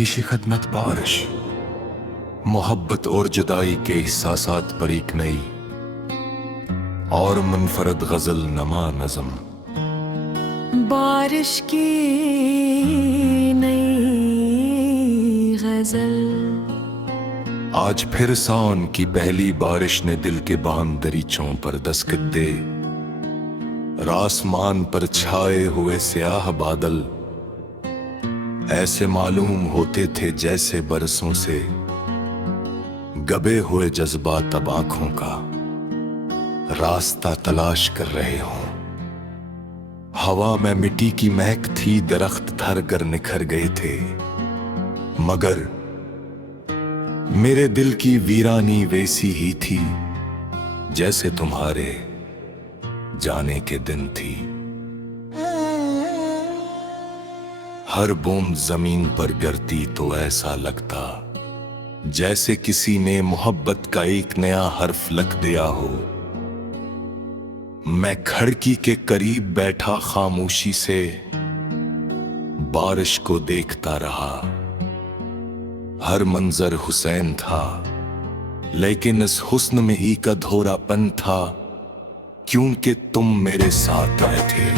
पेश खदमत बारिश, मोहब्बत और जुदाई के एहसासात पर एक नई और मुनफरद गजल नमा नज़म। बारिश की नई गजल। आज फिर सावन की पहली बारिश ने दिल के बांध दरीचों पर दस्तक दे। आसमान पर छाए हुए स्याह बादल ऐसे मालूम होते थे जैसे बरसों से गबे हुए जज्बात अब आंखों का रास्ता तलाश कर रहे हों। हवा में मिट्टी की महक थी, दरख्त धर कर निखर गए थे, मगर मेरे दिल की वीरानी वैसी ही थी जैसे तुम्हारे जाने के दिन थी। हर बूंद जमीन पर गिरती तो ऐसा लगता जैसे किसी ने मोहब्बत का एक नया हर्फ लिख दिया हो। मैं खिड़की के करीब बैठा खामोशी से बारिश को देखता रहा। हर मंजर हुसैन था, लेकिन इस हुस्न में ही का अधूरापन था, क्योंकि तुम मेरे साथ आए थे।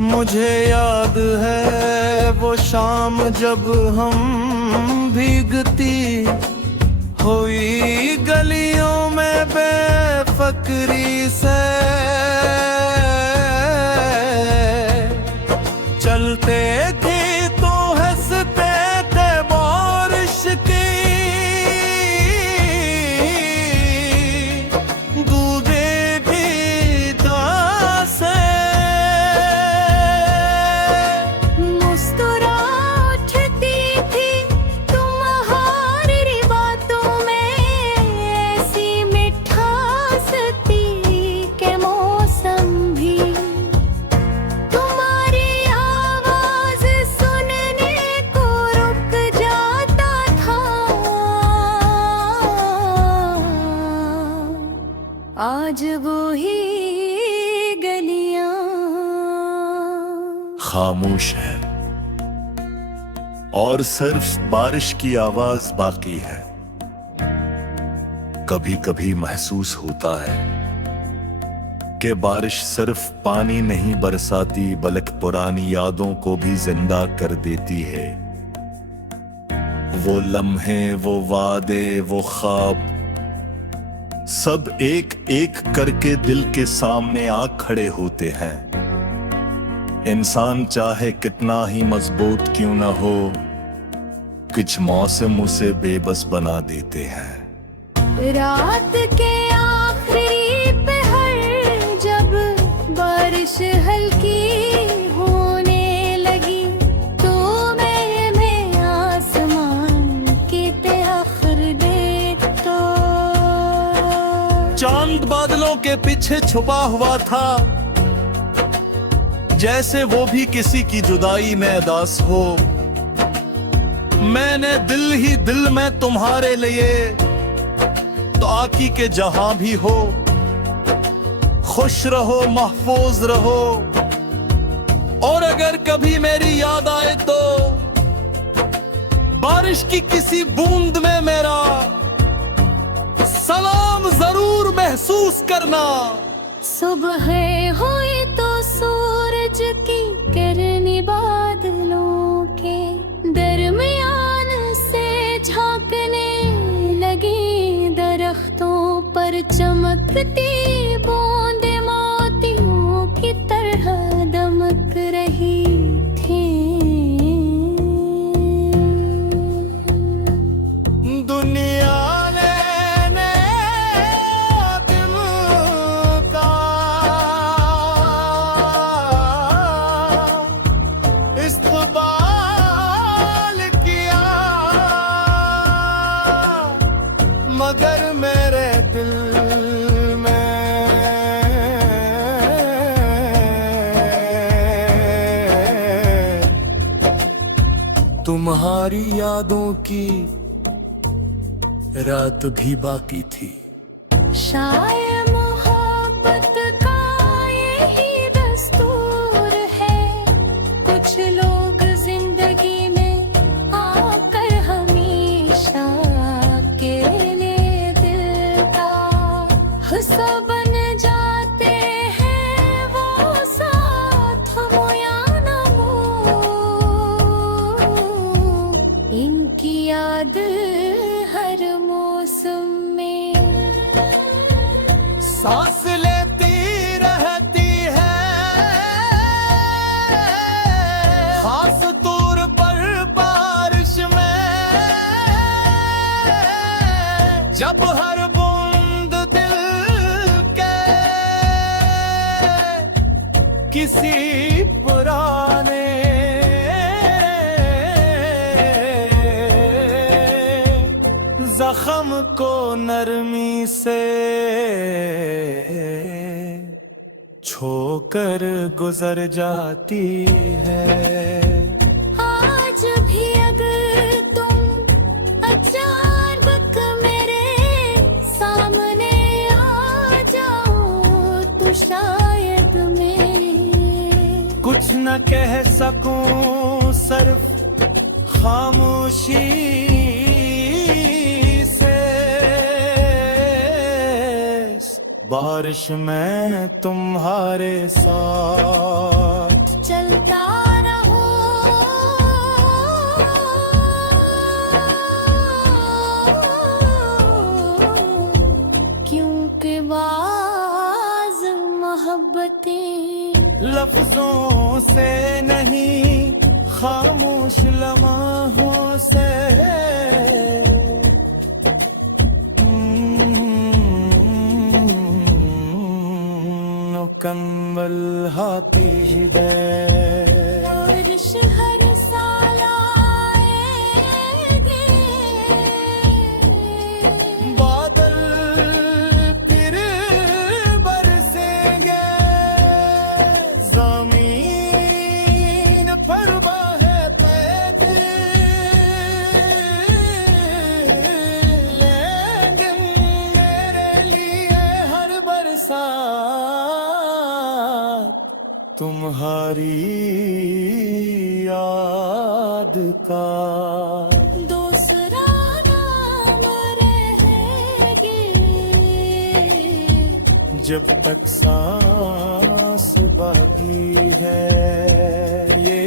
मुझे याद है वो शाम जब हम भीगती हुई गलियों में बेफिक्री से चलते थे तो हंसते थे बारिश की बूंदे भी दासे आज वो ही गलियां खामोश है और सिर्फ बारिश की आवाज बाकी है। कभी कभी महसूस होता है कि बारिश सिर्फ पानी नहीं बरसाती, बल्कि पुरानी यादों को भी जिंदा कर देती है। वो लम्हे, वो वादे, वो ख्वाब, सब एक एक करके दिल के सामने आ खड़े होते हैं। इंसान चाहे कितना ही मजबूत क्यों ना हो, कुछ मौसम उसे बेबस बना देते हैं। रात के आखिरी पहर जब बारिश हल्की होने लगी तो मैं आसमान की तेखर देखता। चांद बादलों के पीछे छुपा हुआ था, जैसे वो भी किसी की जुदाई में दास हो। मैंने दिल ही दिल में तुम्हारे लिए तो आकी के जहां भी हो। खुश रहो, महफूज रहो, और अगर कभी मेरी याद आए तो बारिश की किसी बूंद में मेरा सलाम जरूर महसूस करना। सुबह हुई तो सूरज की किरनी बादलों के दरमियान से झांकने लगी। दरख्तों पर चमकती बूंदें मोतियों की तरह दमक रही थी। दुनिया मगर मेरे दिल में तुम्हारी यादों की रात भी बाकी थी। शायद मोहब्बत का यही दस्तूर है, कुछ सा बन जाते हैं वो साथ हो या न हो, इनकी याद हर मौसम में सांस लेती रहती है खास तौर पर बारिश में, जब हर बूंद दिल के किसी पुराने जख्म को नरमी से छोकर गुजर जाती है। आज भी अगर तुम अचानक मेरे सामने आ जाओ तो शायद मैं कुछ न कह सकूं, सिर्फ खामोशी से बारिश में तुम्हारे साथ चलता रहो, क्योंकि बाज़ मोहब्बतें लफ्जों से नहीं खामोश लम्हों से मुकम्मल हाथी दे। बारिश हर साल आएगी, बादल फिर बरसेंगे, ज़मीन पर बहे पैदल लेंगे मेरे लिए हर बरसात तुम्हारी याद का दूसरा नाम रहेगी, जब तक सांस बाकी है। ये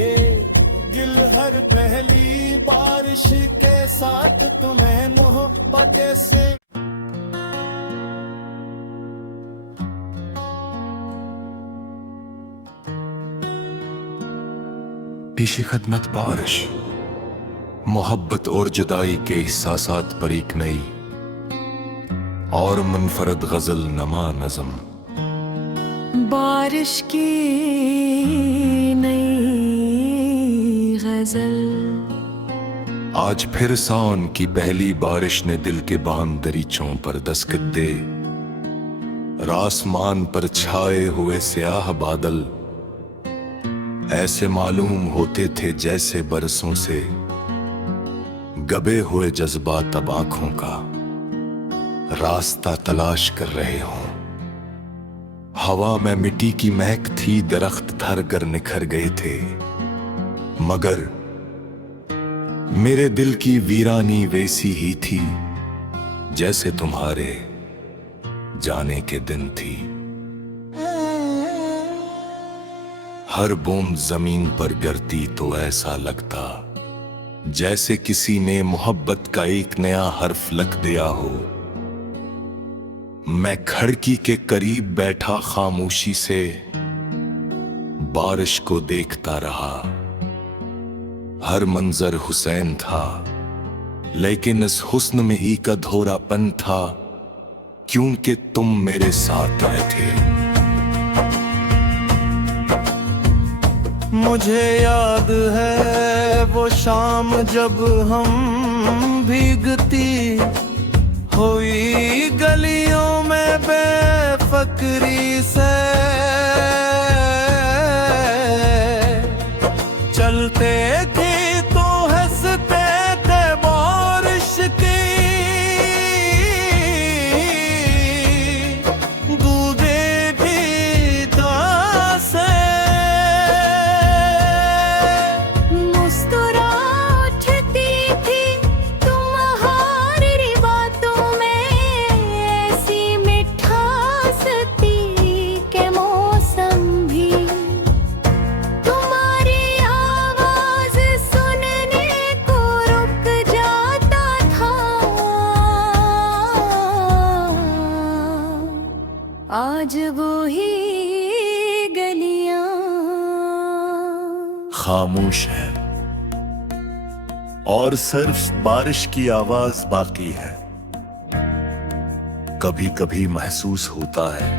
दिल हर पहली बारिश के साथ तुम्हें मोहब्बत से पेशी खदमत बारिश मोहब्बत और जुदाई के एहसासात पर एक नई और मुनफरद गजल नमा नज़म। बारिश की नई गजल। आज फिर सावन की पहली बारिश ने दिल के बांध दरीचों पर दस्तक दे। आसमान पर छाए हुए स्याह बादल ऐसे मालूम होते थे जैसे बरसों से गबे हुए जज्बात अब आंखों का रास्ता तलाश कर रहे हों। हवा में मिट्टी की महक थी, दरख्त धर कर निखर गए थे, मगर मेरे दिल की वीरानी वैसी ही थी जैसे तुम्हारे जाने के दिन थी। हर बूंद जमीन पर गिरती तो ऐसा लगता जैसे किसी ने मोहब्बत का एक नया हर्फ लिख दिया हो। मैं खिड़की के करीब बैठा खामोशी से बारिश को देखता रहा। हर मंजर हुसैन था, लेकिन इस हुस्न में ही का धोरापन था, क्योंकि तुम मेरे साथ आए थे। मुझे याद है वो शाम जब हम भीगती हुई गलियों में बेफिक्री से चलते थे तो हंसते थे बारिश की बूंदे भी से मुस्कुरा उठती थी तुम्हारी बातों में ऐसी मिठास आज वो ही गलियां खामोश है और सिर्फ बारिश की आवाज बाकी है। कभी कभी महसूस होता है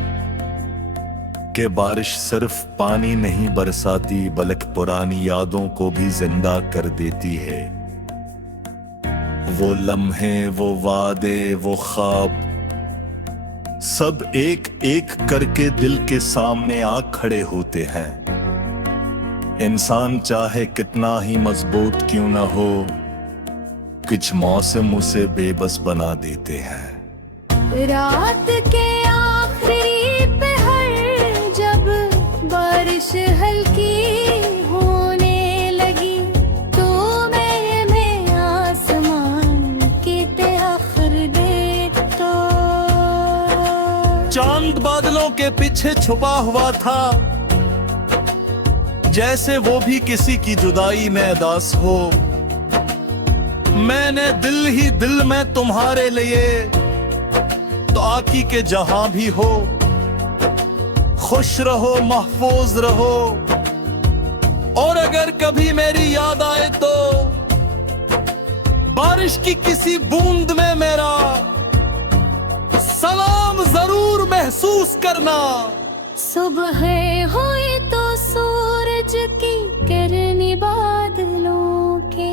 कि बारिश सिर्फ पानी नहीं बरसाती बल्कि पुरानी यादों को भी जिंदा कर देती है। वो लम्हे, वो वादे, वो ख्वाब सब एक एक करके दिल के सामने आ खड़े होते हैं। इंसान चाहे कितना ही मजबूत क्यों ना हो, कुछ मौसम उसे बेबस बना देते हैं। रात के आखिरी पहर जब बारिश हल्की होने लगी तो मैं आसमान की तहर देखता। चांद बादलों के पीछे छुपा हुआ था, जैसे वो भी किसी की जुदाई में दास हो। मैंने दिल ही दिल में तुम्हारे लिए तो आकी के जहां भी हो, खुश रहो, महफूज रहो। और अगर कभी मेरी याद आए तो बारिश की किसी बूंद में मेरा सलाम जरूर महसूस करना। सुबह हुई तो सूरज की किरनी बादलों के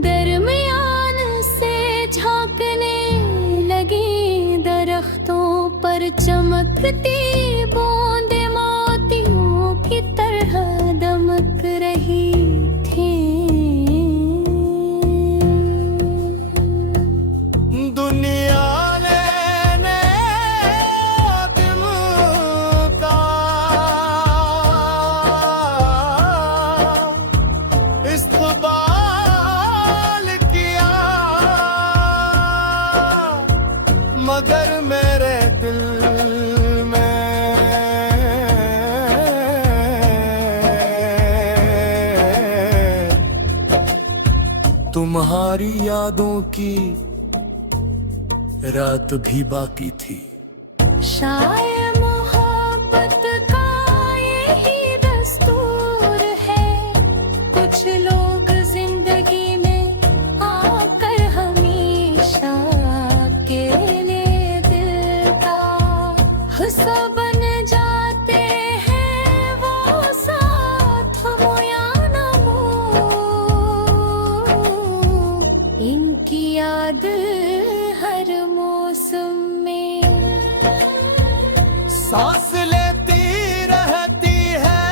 दरमियान से झांकने लगी। दरख्तों पर चमकती बूंदें मोतियों की तरह दमक रही थी। दुनिया मगर मेरे दिल में तुम्हारी यादों की रात भी बाकी थी। शायद मोहब्बत का यही दस्तूर है, कुछ लोग जिंदगी में आकर हमेशा के लिए दिल का हिस्सा बन जाते हैं। वो साथ हो या न हो, इनकी याद हर मौसम में सांस लेती रहती है,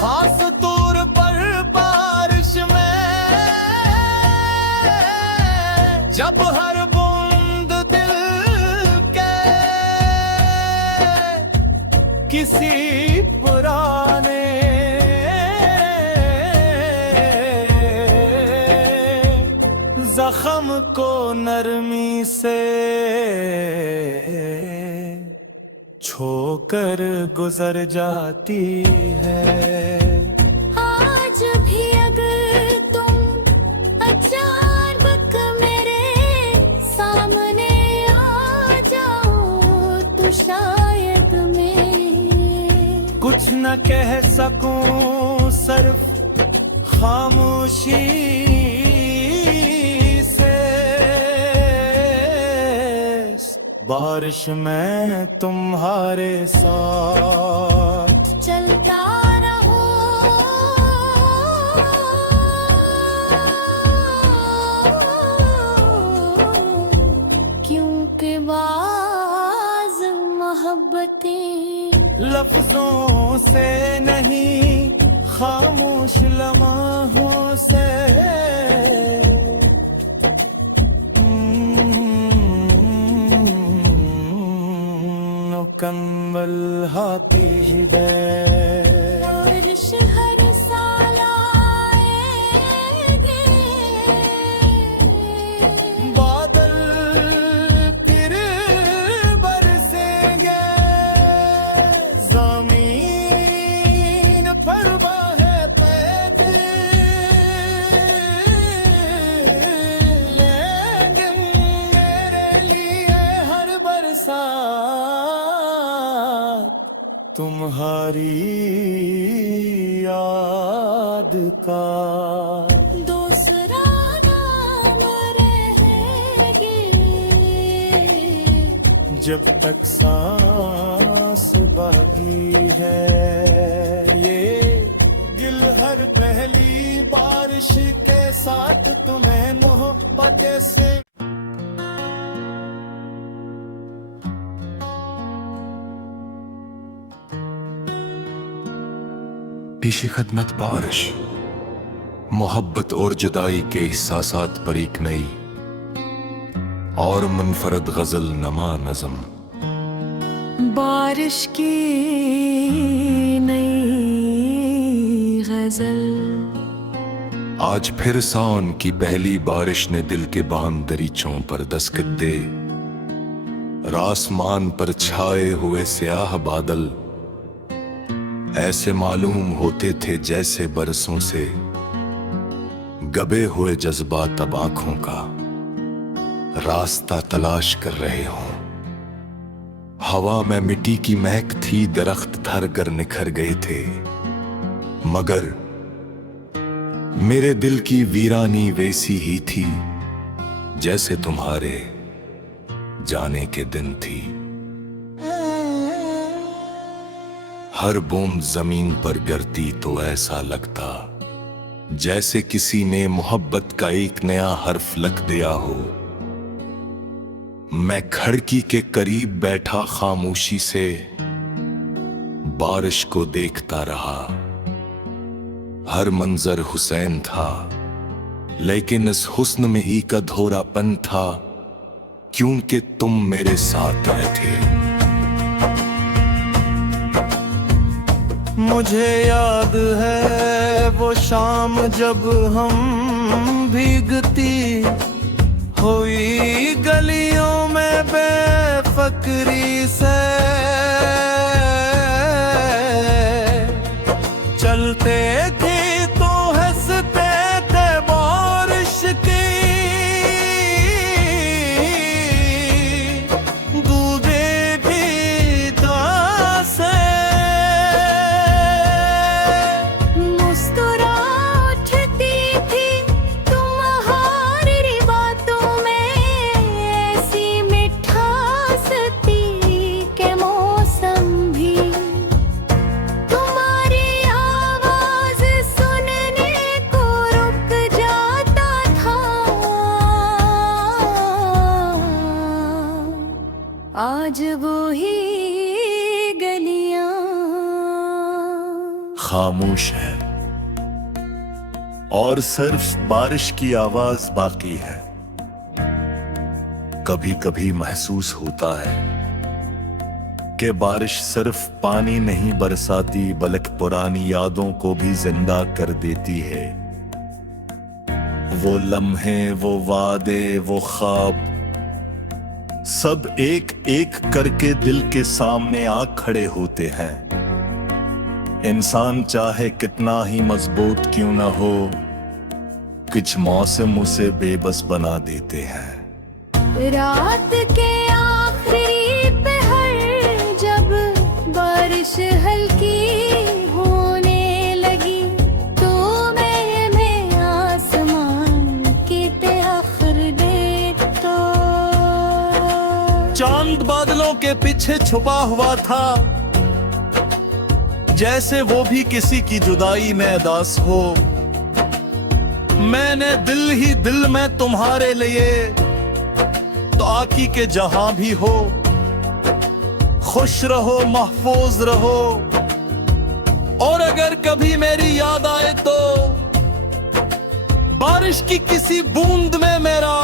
खास तौर पर बारिश में, जब हर बूंद दिल के किसी पुराने जख्म को नरमी से छोकर गुजर जाती है। आज भी अगर तुम अचानक मेरे सामने आ जाओ तो शायद मैं कुछ न कह सकूं, सिर्फ खामोशी से बारिश में तुम्हारे साथ चलता रहो। क्योंकि बाज़ मोहब्बतें लफ्जों से नहीं, खामोश लम्हों से मुकम्मल हाथी दे। बारिश हर साल आएंगे, बादल फिर बरसेंगे, ज़मीन पर बहे पैदल लेंगे मेरे लिए हर बरस तुम्हारी याद का दूसरा नाम रहेगी जब तक सांस बाकी है। ये दिल हर पहली बारिश के साथ तुम्हें मोहब्बत से पेशी खदमत बारिश मोहब्बत और जुदाई के एहसासात पर एक नई और मुनफरद गजल नमा नज़म। बारिश की नई गजल। आज फिर सावन की पहली बारिश ने दिल के बांध दरीचों पर दस्तक दे। आसमान पर छाए हुए स्याह बादल ऐसे मालूम होते थे जैसे बरसों से गबे हुए जज्बात अब आंखों का रास्ता तलाश कर रहे हों। हवा में मिट्टी की महक थी, दरख्त धर कर निखर गए थे, मगर मेरे दिल की वीरानी वैसी ही थी जैसे तुम्हारे जाने के दिन थी। हर बूंद जमीन पर गिरती तो ऐसा लगता जैसे किसी ने मोहब्बत का एक नया हर्फ लिख दिया हो। मैं खिड़की के करीब बैठा खामोशी से बारिश को देखता रहा। हर मंजर हुसैन था, लेकिन इस हुस्न में ही का अधूरापन था, क्योंकि तुम मेरे साथ आए थे। मुझे याद है वो शाम जब हम भीगती हुई गलियों में बेफिक्री से चलते थे तो हंसते थे बारिश की बूंदे भी दासे आज वो ही गलियां खामोश है और सिर्फ बारिश की आवाज बाकी है। कभी कभी महसूस होता है कि बारिश सिर्फ पानी नहीं बरसाती, बल्कि पुरानी यादों को भी जिंदा कर देती है। वो लम्हे, वो वादे, वो ख्वाब, सब एक एक करके दिल के सामने आ खड़े होते हैं। इंसान चाहे कितना ही मजबूत क्यों ना हो, कुछ मौसम उसे बेबस बना देते हैं। रात के आखिरी पहर जब बारिश हल्की होने लगी तो मैं आसमान की आखिर देखता। चांद बादलों के पीछे छुपा हुआ था, जैसे वो भी किसी की जुदाई में दास हो। मैंने दिल ही दिल में तुम्हारे लिए तो आकी के जहां भी हो, खुश रहो, महफूज रहो। और अगर कभी मेरी याद आए तो बारिश की किसी बूंद में मेरा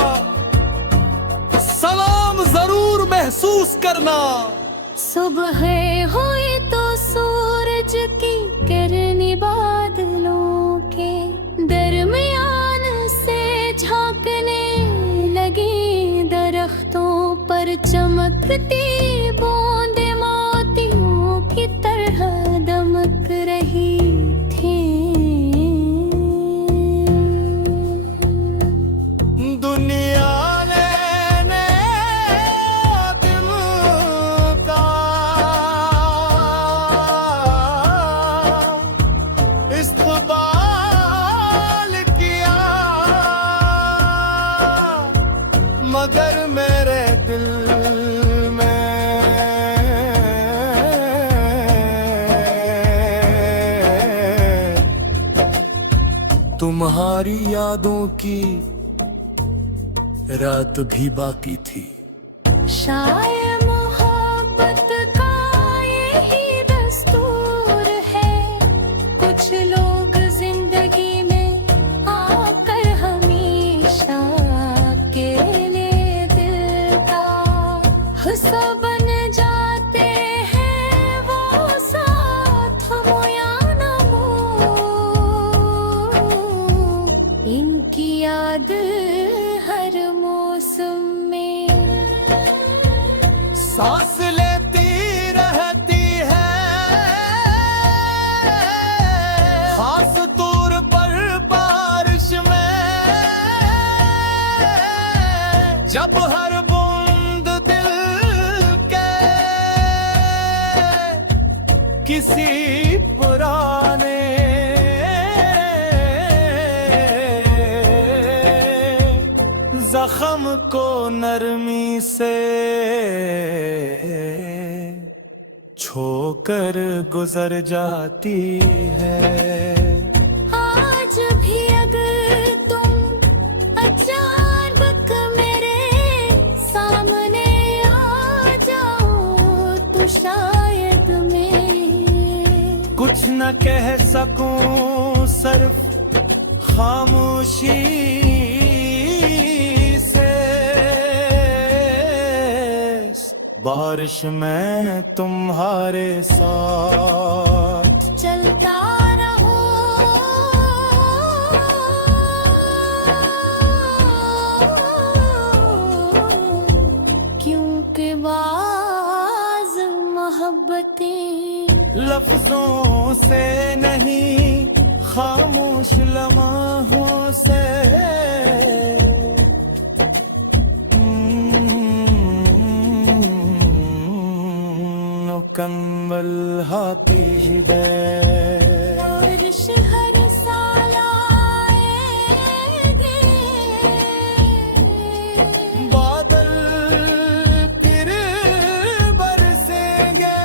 सलाम जरूर महसूस करना। सुबह हुई तो सूरज की किरनी बादलों के दरमियान से झांकने लगी, दरख्तों पर चमकती बूंदें मोतियों की तरह दमक रही थी। दुनिया मगर मेरे दिल में तुम्हारी यादों की रात भी बाकी थी। शायद मोहब्बत का यही दस्तूर है, कुछ लोग जिंदगी में आकर हमेशा के लिए दिल का हिस्सा बन जाते हैं। वो साथ हो या न हो, इनकी याद हर मौसम में सांस लेती रहती है, खास तौर पर बारिश में, जब हर बूंद दिल के किसी पुराने जख्म को नरमी से छोकर गुजर जाती है। आज भी अगर तुम अचानक मेरे सामने आ जाओ तो शायद मैं कुछ न कह सकूं, सिर्फ खामोशी से। बारिश में तुम्हारे साथ चलता रहो, क्योंकि बाज़ मोहब्बतें लफ्जों से नहीं, खामोश लम्हों से मुकम्मल हाथी है। बारिश हर साल आएंगे, बादल फिर बरसेंगे,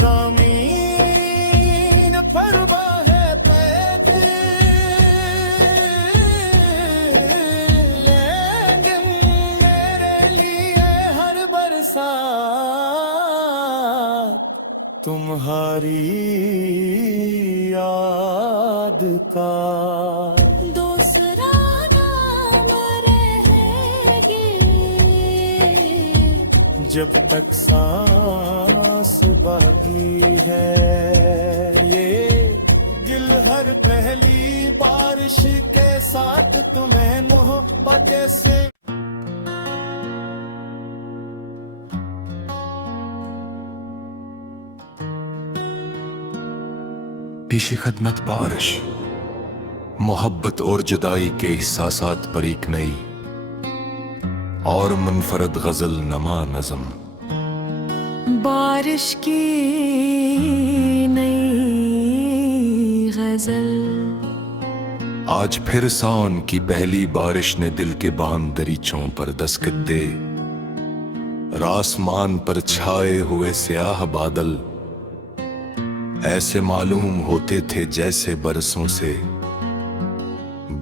ज़मीन पर बहे लेंगे मेरे लिए हर बरसात तुम्हारी याद का। दूसरा नाम रहेगी जब तक सांस बाकी है, ये दिल हर पहली बारिश के साथ तुम्हें मोहब्बत से। पेशी खदमत बारिश, मोहब्बत और जुदाई के एहसासात पर एक नई और मुनफरद गजल नमा नज़म। बारिश की नई गजल। आज फिर सावन की पहली बारिश ने दिल के बांध दरीचों पर दस्तक दे। आसमान पर छाए हुए स्याह बादल ऐसे मालूम होते थे जैसे बरसों से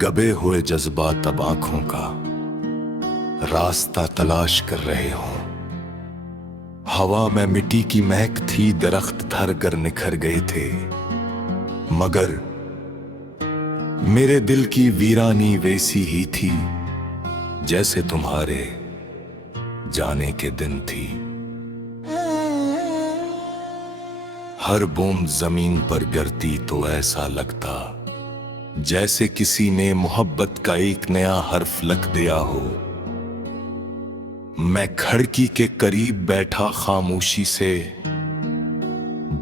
गबे हुए जज्बात अब आंखों का रास्ता तलाश कर रहे हों। हवा में मिट्टी की महक थी, दरख्त धर कर निखर गए थे, मगर मेरे दिल की वीरानी वैसी ही थी जैसे तुम्हारे जाने के दिन थी। हर बूंद जमीन पर गिरती तो ऐसा लगता जैसे किसी ने मोहब्बत का एक नया हर्फ लिख दिया हो। मैं खिड़की के करीब बैठा खामोशी से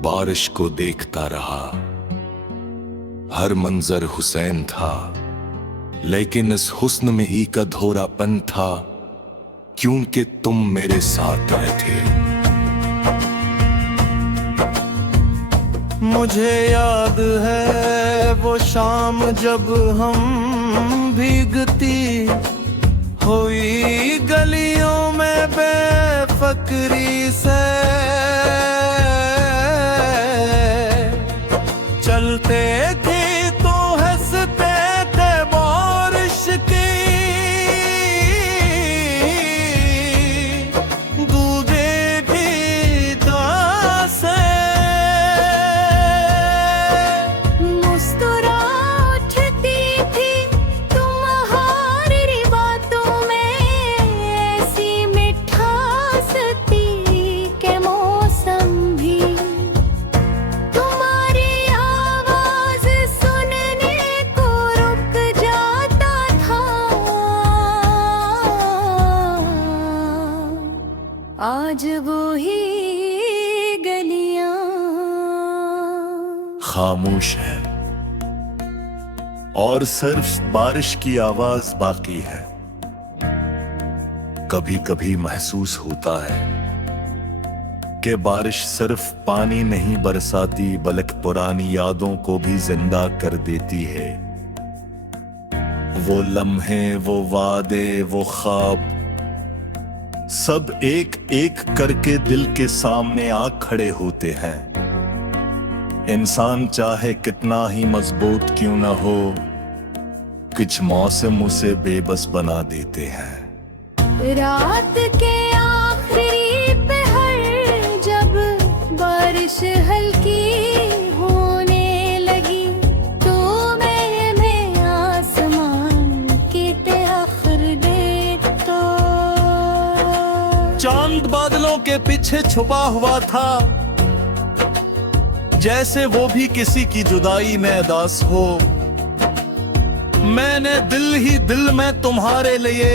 बारिश को देखता रहा। हर मंजर हुसैन था, लेकिन इस हुस्न में ही का अधूरापन था, क्योंकि तुम मेरे साथ आए थे। मुझे याद है वो शाम जब हम भीगती हुई गलियों में बेफिक्री से चलते थे तो हंसते थे बारिश की डूबे भी दासे मुस्कुरा उठती थी तुम्हारी बातों में ऐसी मिठास थी के मौसम भी तुम्हारी आवाज सुनने को रुक जाता था। आज वो ही गलियां खामोश है और सिर्फ बारिश की आवाज बाकी है। कभी कभी महसूस होता है कि बारिश सिर्फ पानी नहीं बरसाती बल्कि पुरानी यादों को भी जिंदा कर देती है। वो लम्हे, वो वादे, वो ख्वाब सब एक एक करके दिल के सामने आ खड़े होते हैं। इंसान चाहे कितना ही मजबूत क्यों न हो, कुछ मौसम उसे बेबस बना देते हैं। रात के आखिरी पहर जब बारिश हल्की होने लगी तो मैं आसमान की तहर देखता। चांद बादलों के पीछे छुपा हुआ था, जैसे वो भी किसी की जुदाई में दास हो। मैंने दिल ही दिल में तुम्हारे लिए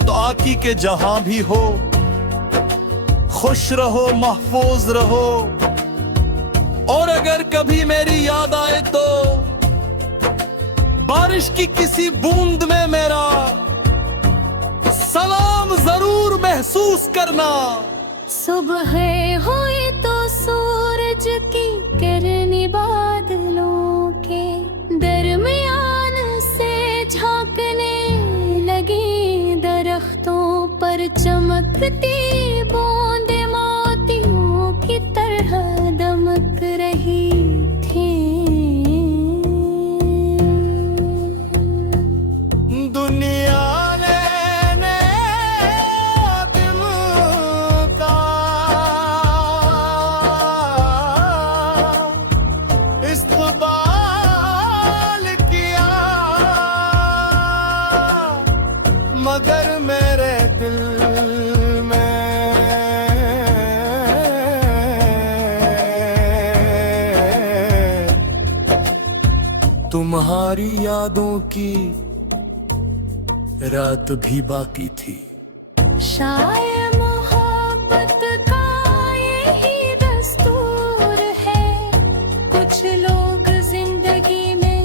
तो आकी के जहां भी हो। खुश रहो, महफूज रहो, और अगर कभी मेरी याद आए तो बारिश की किसी बूंद में मेरा सलाम जरूर महसूस करना। सुबह हुई तो सूरज की किरनी बादलों के दरमियान से झांकने लगी। दरख्तों पर चमकती बूंदें मोतियों की तरह दमक रही थी। दुनिया मगर मेरे दिल में तुम्हारी यादों की रात भी बाकी थी। शायद मोहब्बत का यही दस्तूर है, कुछ लोग जिंदगी में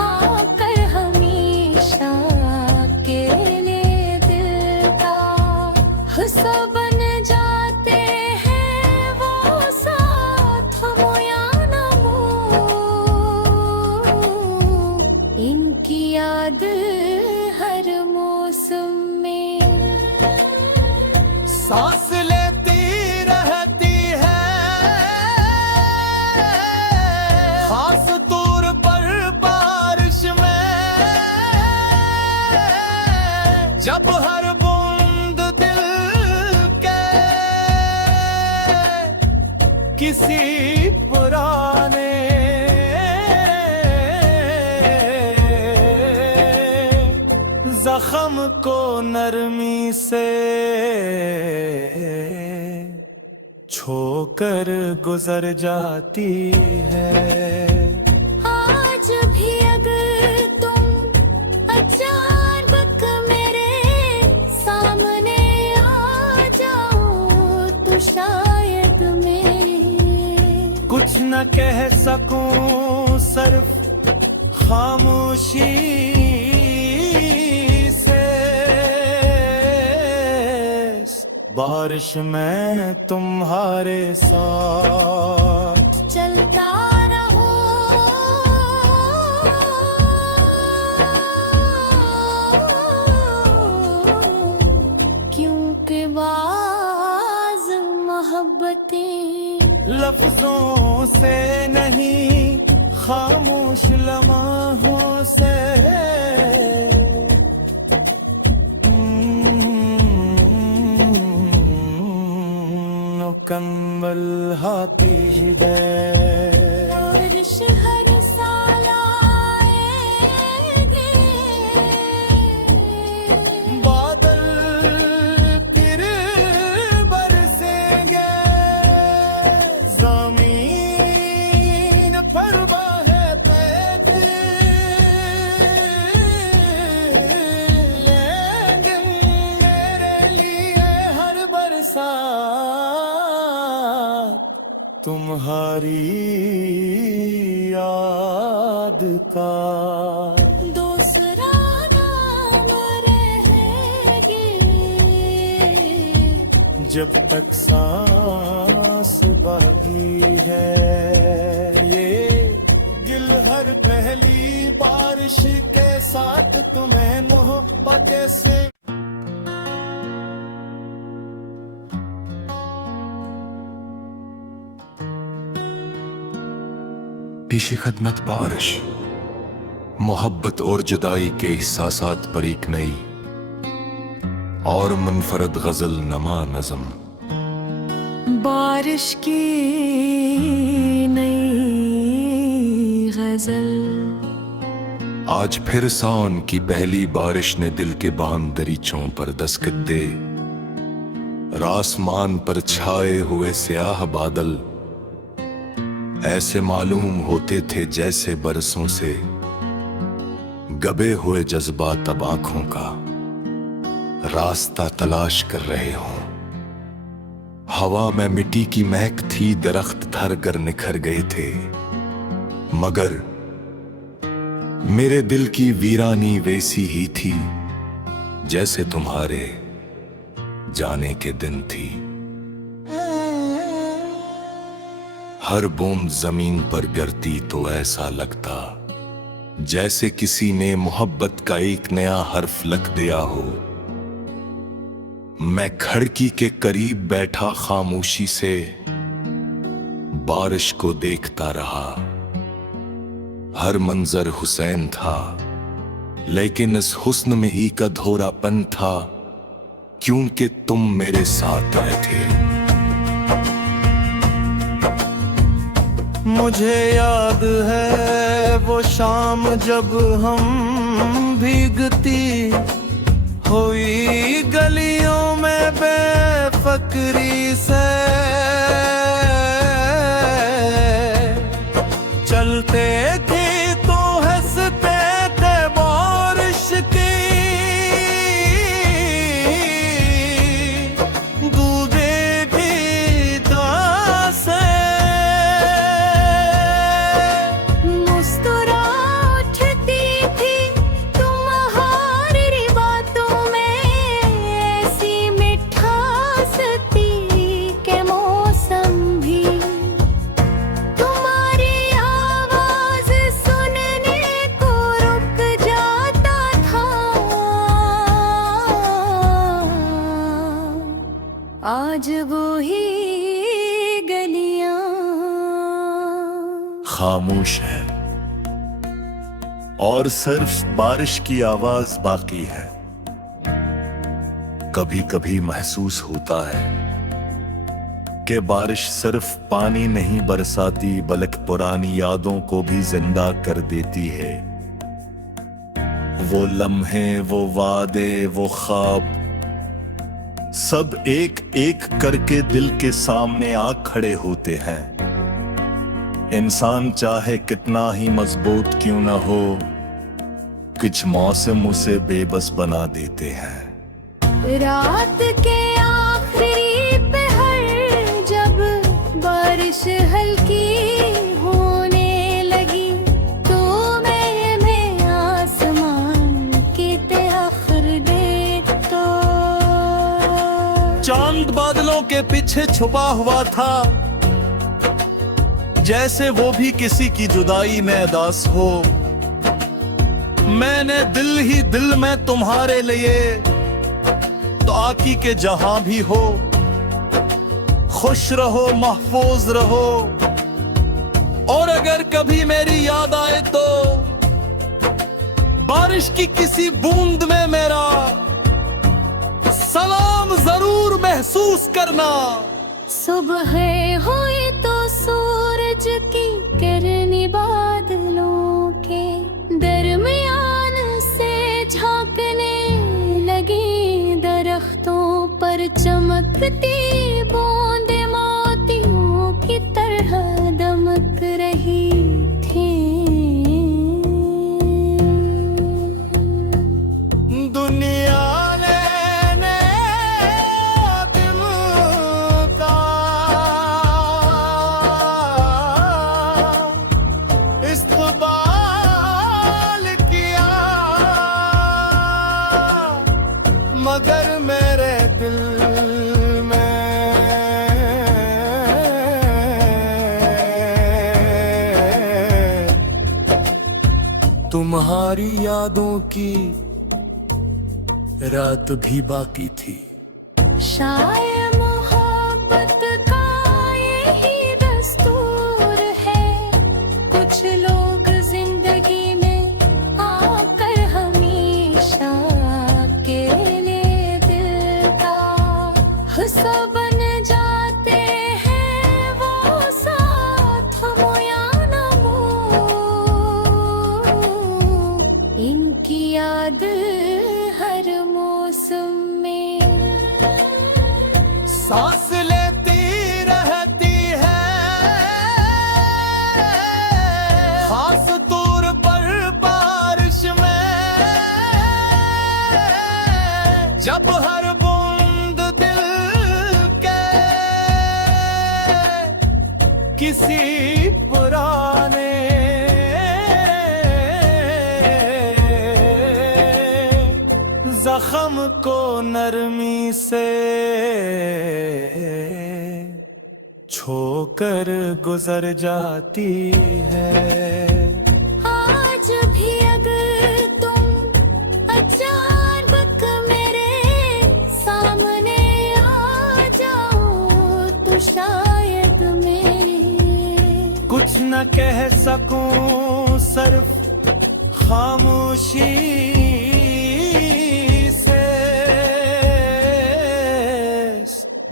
आकर हमेशा के लिए दिल का हिस्सा बन जाते हैं। वो साथ हो या न हो, इनकी याद हर मौसम में सांस लेती रहती है, खास तौर पर बारिश में, जब हर बूंद दिल के किसी पुराने जख्म को नरमी से छोकर गुजर जाती है। आज भी अगर तुम अचानक मेरे सामने आ जाओ तो शायद मैं कुछ न कह सकूं, सिर्फ खामोशी से बारिश में तुम्हारे साथ चलता रहो। लफ्जों से नहीं खामोश लम्हों से मुकम्मल हाफिज़ बारिश हर साल आएगी, बादल फिर बरसेंगे, ज़मीन पर बहते लेंगे मेरे लिए हर बरसात तुम्हारी याद का। दूसरा नाम रहेगी, जब तक सांस बाकी है ये दिल हर पहली बारिश के साथ तुम्हें मोहब्बत से। पेशी खदमत बारिश मोहब्बत और जुदाई के एहसासात पर एक नई और मुनफरद गजल नमा नज़म। बारिश की नई गजल। आज फिर सावन की पहली बारिश ने दिल के बांध दरीचों पर दस्तक दे। आसमान पर छाए हुए स्याह बादल ऐसे मालूम होते थे जैसे बरसों से गबे हुए जज्बात अब आंखों का रास्ता तलाश कर रहे हों। हवा में मिट्टी की महक थी, दरख्त धर कर निखर गए थे, मगर मेरे दिल की वीरानी वैसी ही थी जैसे तुम्हारे जाने के दिन थी। हर बूंद जमीन पर गिरती तो ऐसा लगता जैसे किसी ने मोहब्बत का एक नया हर्फ लिख दिया हो। मैं खिड़की के करीब बैठा खामोशी से बारिश को देखता रहा। हर मंजर हुसैन था, लेकिन इस हुस्न में ही का धोरापन था, क्योंकि तुम मेरे साथ आए थे। मुझे याद है वो शाम जब हम भीगती हुई गलियों में बेफिक्री से चलते थे तो हंसते थे बारिश की डूबे भी दासे। आज वो ही गलियां खामोश है और सिर्फ बारिश की आवाज बाकी है। कभी कभी महसूस होता है कि बारिश सिर्फ पानी नहीं बरसाती बल्कि पुरानी यादों को भी जिंदा कर देती है। वो लम्हे, वो वादे, वो ख्वाब सब एक एक करके दिल के सामने आ खड़े होते हैं। इंसान चाहे कितना ही मजबूत क्यों न हो, कुछ मौसम उसे बेबस बना देते हैं। रात के आखिरी पहर जब बारिश हल्की होने लगी तो मैं आसमान की तहखर देखता। चांद बादलों के पीछे छुपा हुआ था, जैसे वो भी किसी की जुदाई में अदास हो। मैंने दिल ही दिल में तुम्हारे लिए तो आकी के जहां भी हो, खुश रहो, महफूज रहो। और अगर कभी मेरी याद आए तो बारिश की किसी बूंद में मेरा सलाम जरूर महसूस करना। सुबह हुई तो सूरज की किरणें बादलों के दरमियान से झांकने लगी, दरख्तों पर चमकती बूंदें मोतियों की तरह दमक रही थी। दुनिया मगर मेरे दिल में तुम्हारी यादों की रात भी बाकी थी। शायद मोहब्बत का यही दस्तूर है, कुछ लोग जिंदगी में आकर हमेशा के लिए दिल का हिस्सा बन जाते हैं। वो साथ हो या न हो, इनकी याद हर मौसम में सांस लेती रहती है, खास तौर पर बारिश में, जब हर बूंद दिल के किसी पुराने जख्म को नरमी से छोकर गुजर जाती है। आज भी अगर तुम अचानक मेरे सामने आ जाओ तो शायद मैं कुछ न कह सकूं, सिर्फ खामोशी से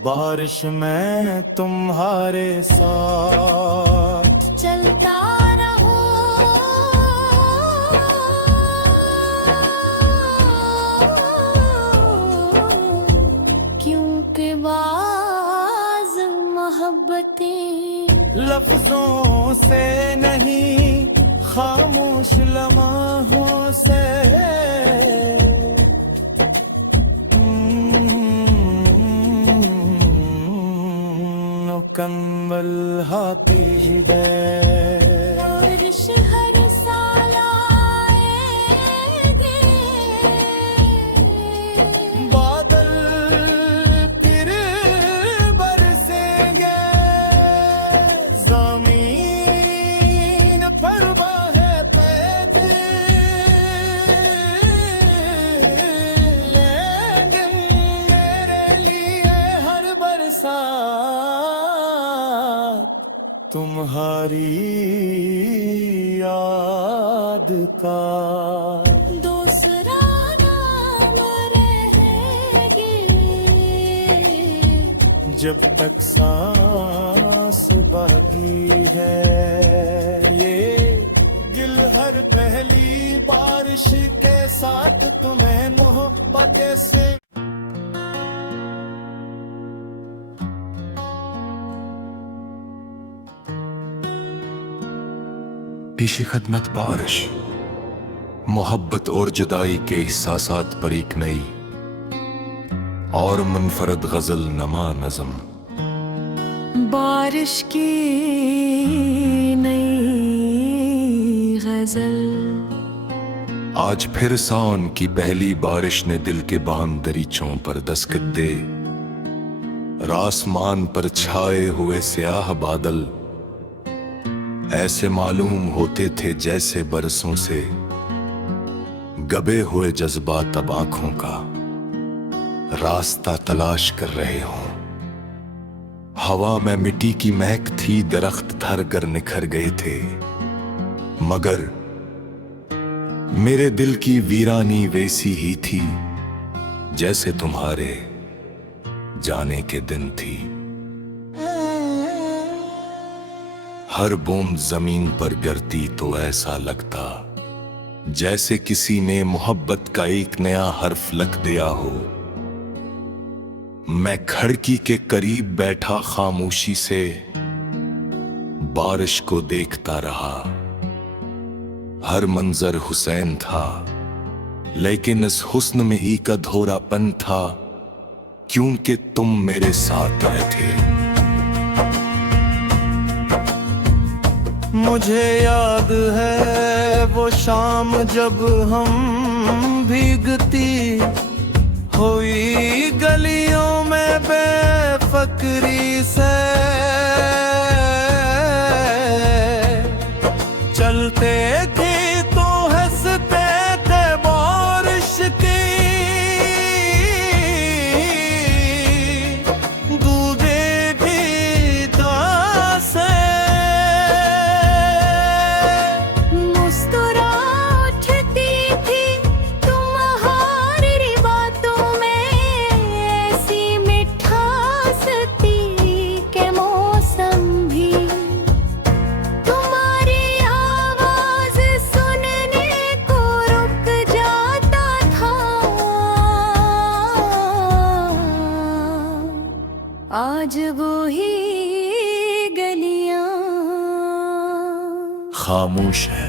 बारिश में तुम्हारे साथ चलता रहो। क्योंकि बाज़ मोहब्बतें लफ्जों से नहीं, खामोश लम्हों से मुकम्मल होती है। बारिश हर साल आएगी, बादल फिर बरसेंगे, ज़मीन पर बहते लेकिन मेरे लिए हर बरसात तुम्हारी याद का दूसरा नाम रहेगी। जब तक सांस बाकी है, ये दिल हर पहली बारिश के साथ तुम्हें मोहब्बत से पेशी खदमत बारिश मोहब्बत और जुदाई के एहसासात पर एक नई और मुनफरद गजल नमा नज़म। बारिश की नई गजल। आज फिर सावन की पहली बारिश ने दिल के बांध दरीचों पर दस्तक दे। आसमान पर छाए हुए स्याह बादल ऐसे मालूम होते थे जैसे बरसों से गबे हुए जज्बात अब आंखों का रास्ता तलाश कर रहे हों। हवा में मिट्टी की महक थी, दरख्त धर कर निखर गए थे, मगर मेरे दिल की वीरानी वैसी ही थी जैसे तुम्हारे जाने के दिन थी। हर बूंद जमीन पर गिरती तो ऐसा लगता जैसे किसी ने मोहब्बत का एक नया हर्फ लिख दिया हो। मैं खिड़की के करीब बैठा खामोशी से बारिश को देखता रहा। हर मंजर हुसैन था, लेकिन इस हुस्न में ही का अधूरापन था, क्योंकि तुम मेरे साथ आए थे। मुझे याद है वो शाम जब हम भीगती हुई गलियों में बेफिक्री से चलते थे तो हंसते थे बारिश की दूधे भी दासे आज वो ही गलियां खामोश है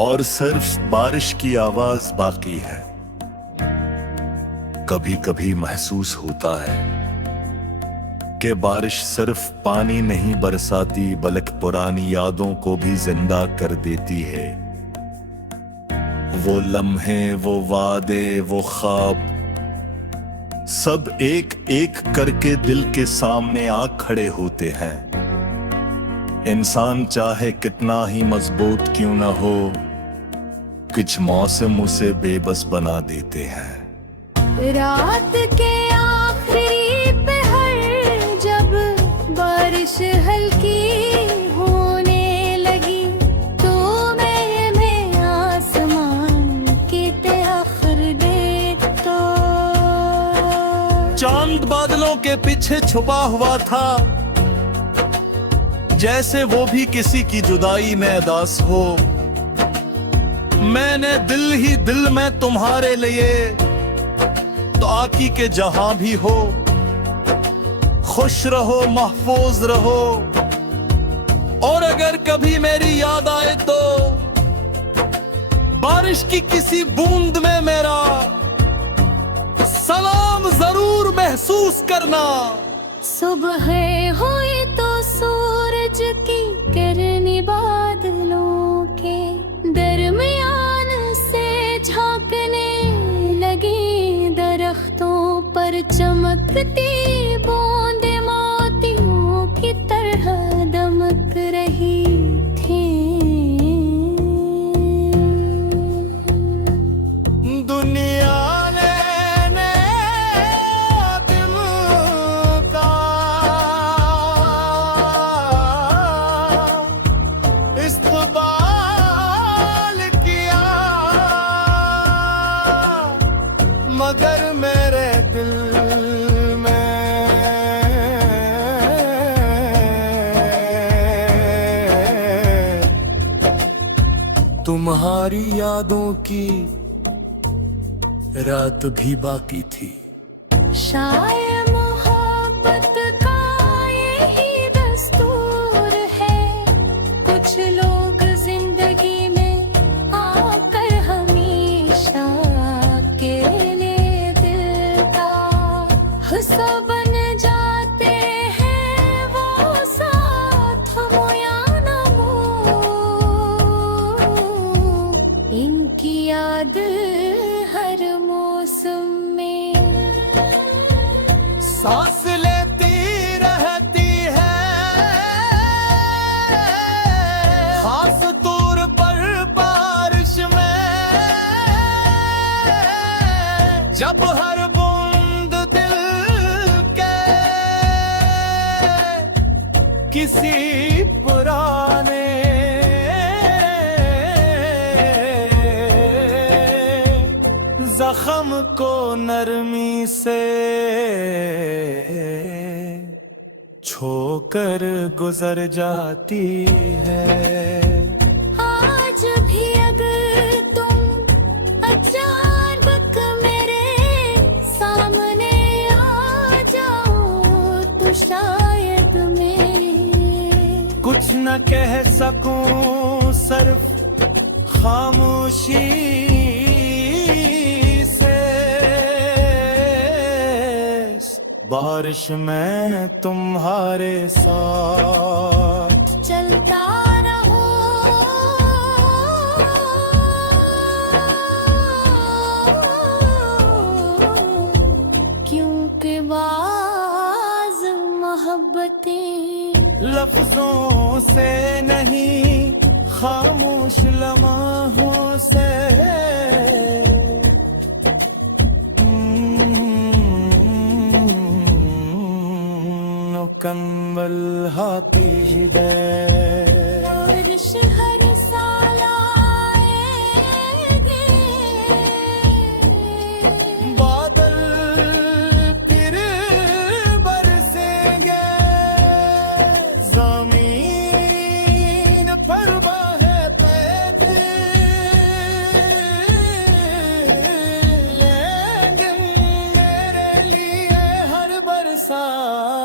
और सिर्फ बारिश की आवाज बाकी है। कभी कभी महसूस होता है कि बारिश सिर्फ पानी नहीं बरसाती, बल्कि पुरानी यादों को भी जिंदा कर देती है। वो लम्हे, वो वादे, वो ख्वाब, सब एक एक करके दिल के सामने आ खड़े होते हैं। इंसान चाहे कितना ही मजबूत क्यों ना हो, कुछ मौसम उसे बेबस बना देते हैं। रात के आखिरी पहर जब बारिश हल्की होने लगी तो मैं आसमान की आखिर देखता। चांद बादलों के पीछे छुपा हुआ था, जैसे वो भी किसी की जुदाई में दास हो। मैंने दिल ही दिल में तुम्हारे लिए तो आकी के जहां भी हो, खुश रहो, महफूज रहो। और अगर कभी मेरी याद आए तो बारिश की किसी बूंद में मेरा सलाम जरूर महसूस करना। सुबह हुई तो सूरज की किरनी बादलों के दरमियान से झांकने लगी, दरख्तों पर चमकती बूंदें मोतियों की तरह दमक रही थी। दुनिया मगर मेरे दिल में तुम्हारी यादों की रात भी बाकी थी। शायद मोहब्बत का यही दस्तूर है, कुछ लोग जिंदगी में आकर हमेशा के लिए दिल का हिस्सा बन जाते हैं। वो साथ हो या न हो, इनकी याद हर मौसम में सांस लेती रहती है, खास तौर पर बारिश में, जब हर बूंद दिल के किसी पुराने जख्म को नरमी से छोकर गुजर जाती है। आज भी अगर तुम अचानक मेरे सामने आ जाओ तो शायद मैं कुछ न कह सकूं, सिर्फ खामोशी से। बारिश में तुम्हारे साथ चलता रहो, क्योंकि बाज़ मोहब्बतें लफ्जों से नहीं, खामोश लम्हों से। मुकम्मल हाथी दे बारिश हर साल आएंगे, बादल फिर बरसेंगे, ज़मीन पर बहते लेंगे मेरे लिए हर बरसात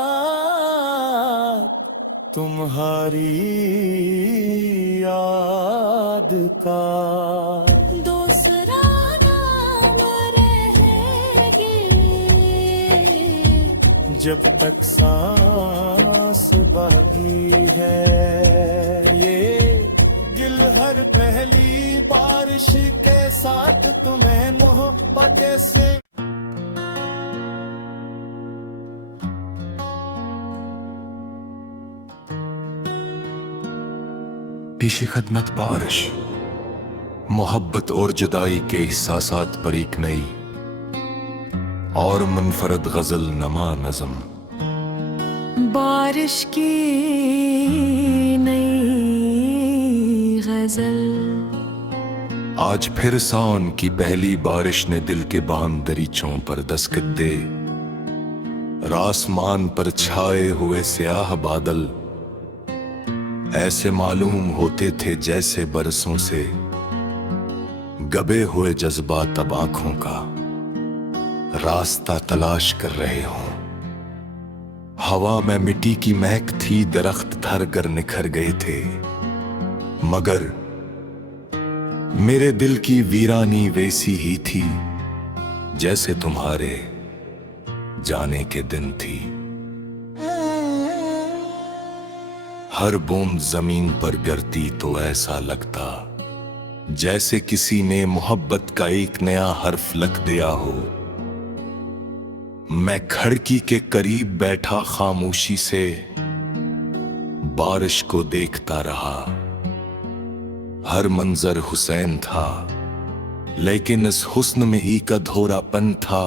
तुम्हारी याद का। दूसरा नाम रहेगी जब तक सांस बाकी है, ये दिल हर पहली बारिश के साथ तुम्हें मोहब्बत से। पेशी खदमत बारिश, मोहब्बत और जुदाई के एहसासात पर एक नई और मुनफरद गजल नमा नज़म। बारिश की नई गजल। आज फिर सावन की पहली बारिश ने दिल के बांध दरीचों पर दस्तक दे। आसमान पर छाए हुए स्याह बादल ऐसे मालूम होते थे जैसे बरसों से गबे हुए जज्बात अब आंखों का रास्ता तलाश कर रहे हों। हवा में मिट्टी की महक थी, दरख्त धर कर निखर गए थे, मगर मेरे दिल की वीरानी वैसी ही थी जैसे तुम्हारे जाने के दिन थी। हर बूंद जमीन पर गिरती तो ऐसा लगता जैसे किसी ने मोहब्बत का एक नया हर्फ लिख दिया हो। मैं खिड़की के करीब बैठा खामोशी से बारिश को देखता रहा। हर मंजर हुसैन था, लेकिन इस हुस्न में ही का अधूरापन था,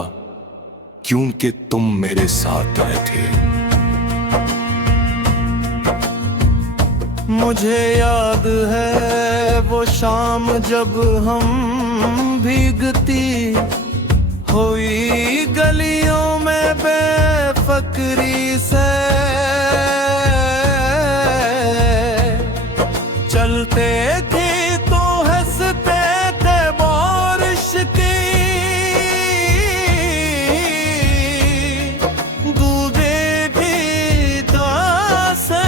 क्योंकि तुम मेरे साथ आए थे। मुझे याद है वो शाम जब हम भीगती हुई गलियों में बेफिक्री से चलते थे तो हंसते थे बारिश की बूंदे भी से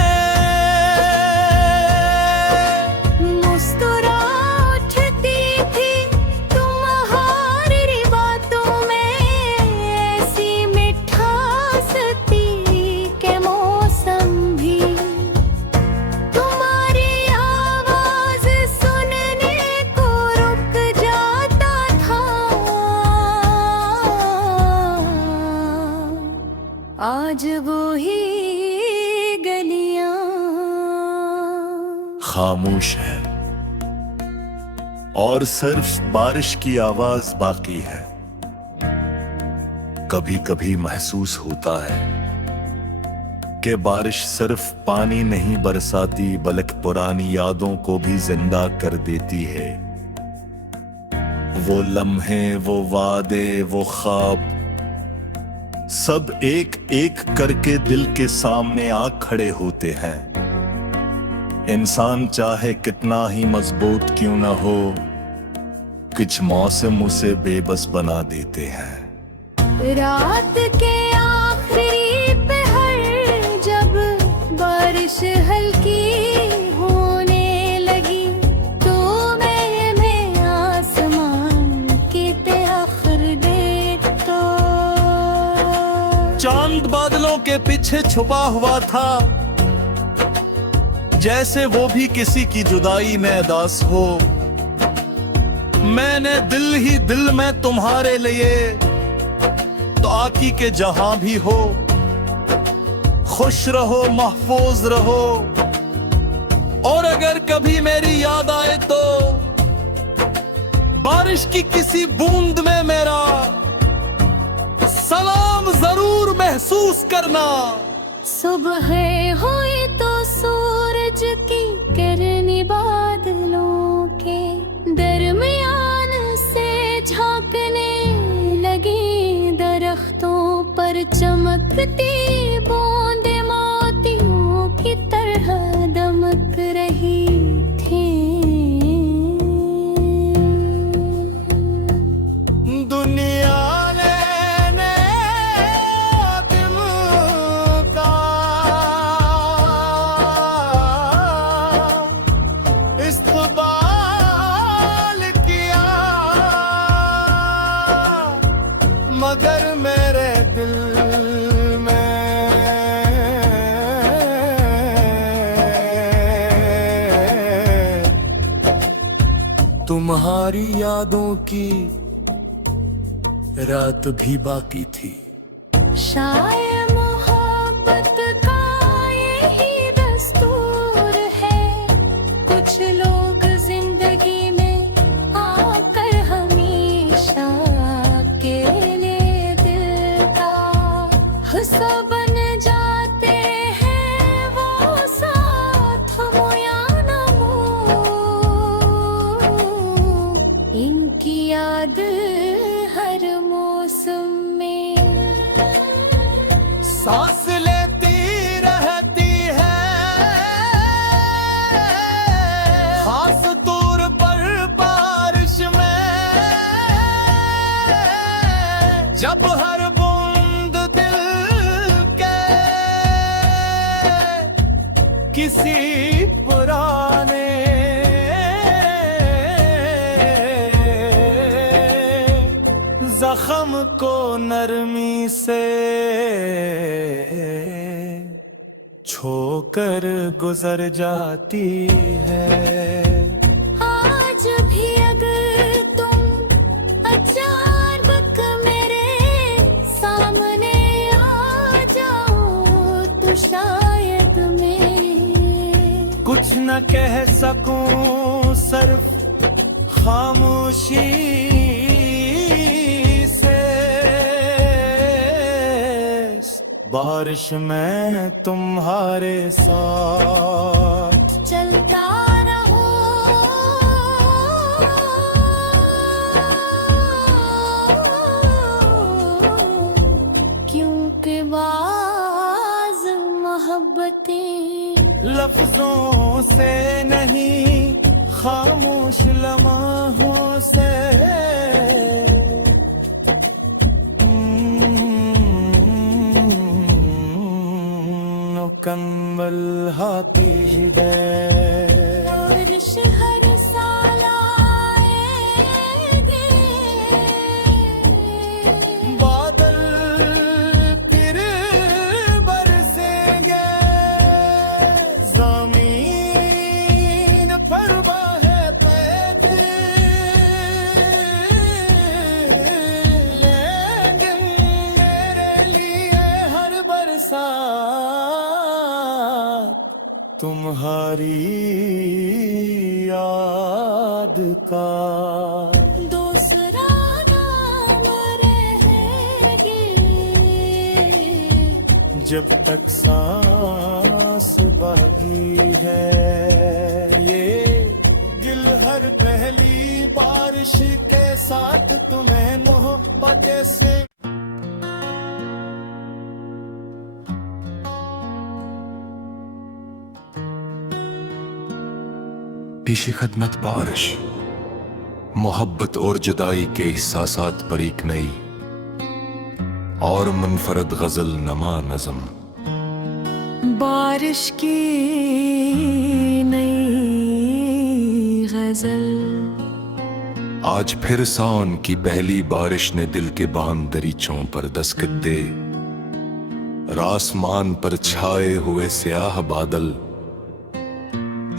आज वो ही गलियां खामोश है और सिर्फ बारिश की आवाज बाकी है। कभी कभी महसूस होता है कि बारिश सिर्फ पानी नहीं बरसाती बल्कि पुरानी यादों को भी जिंदा कर देती है। वो लम्हे, वो वादे, वो ख्वाब सब एक एक करके दिल के सामने आ खड़े होते हैं। इंसान चाहे कितना ही मजबूत क्यों ना हो, कुछ मौसम उसे बेबस बना देते हैं। रात के आखिरी पहर जब बारिश हल्की होने लगी तो मैंने आसमान की तआखिर देखा। चांद बादलों के पीछे छुपा हुआ था, जैसे वो भी किसी की जुदाई में उदास हो। मैंने दिल ही दिल में तुम्हारे लिए तो आकी के जहां भी हो, खुश रहो, महफूज रहो। और अगर कभी मेरी याद आए तो बारिश की किसी बूंद में मेरा सलाम जरूर महसूस करना। सुबह हुई तो सूरज की किरणें बादलों के दरमियान से झांकने लगी। दरख्तों पर चमकती बूंदें मोतियों की तरह दमक रही थी। दुनिया मगर मेरे दिल में तुम्हारी यादों की रात भी बाकी थी। शायद मोहब्बत का यही दस्तूर है, कुछ लोग जिंदगी में आकर हमेशा के लिए दिल का हिस्सा बन जाते हैं। वो साथ हो या न हो, इनकी याद हर मौसम में सांस लेती रहती है, खास तौर पर बारिश में, जब हर बूंद दिल के किसी पुराने जख्म को नरमी से छोकर गुजर जाती है। आज भी अगर तुम अचानक मेरे सामने आ जाओ तो शायद मैं कुछ न कह सकूं, सिर्फ खामोशी से बारिश में तुम्हारे साथ चलता रहो। क्योंकि बाज़ मोहब्बतें लफ्जों से नहीं, खामोश लम्हों से मुकम्मल हाथी गए। बारिश हर साल आएगी, बादल फिर बरसेंगे, ज़मीन पर बहते लेंगे मेरे लिए हर बरसात तुम्हारी याद का। दूसरा नाम रहेगी जब तक सांस बाकी है, ये दिल हर पहली बारिश के साथ तुम्हें मोहब्बत से पेशी खदमत बारिश मोहब्बत और जुदाई के एहसासात पर एक नई और मुनफरद गजल नमा नज़म। बारिश की नई गजल। आज फिर सावन की पहली बारिश ने दिल के बांध दरीचों पर दस्तक दे। आसमान पर छाए हुए स्याह बादल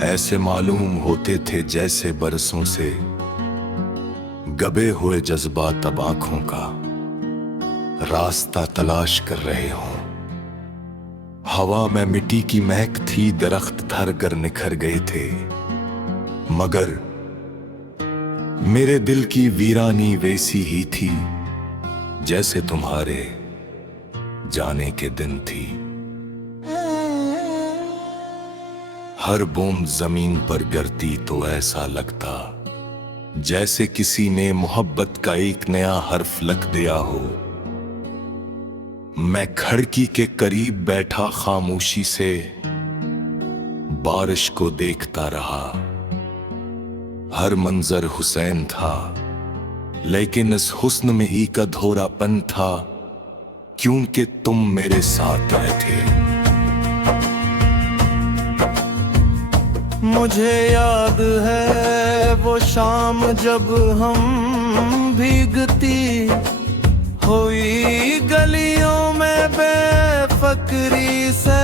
ऐसे मालूम होते थे जैसे बरसों से गबे हुए जज्बात अब आंखों का रास्ता तलाश कर रहे हों। हवा में मिट्टी की महक थी, दरख्त धर कर निखर गए थे, मगर मेरे दिल की वीरानी वैसी ही थी जैसे तुम्हारे जाने के दिन थी। हर बूंद जमीन पर गिरती तो ऐसा लगता जैसे किसी ने मोहब्बत का एक नया हर्फ लिख दिया हो। मैं खिड़की के करीब बैठा खामोशी से बारिश को देखता रहा। हर मंजर हुसैन था, लेकिन इस हुस्न में ही का अधूरापन था, क्योंकि तुम मेरे साथ आए थे। मुझे याद है वो शाम जब हम भीगती हुई गलियों में बेफिक्री से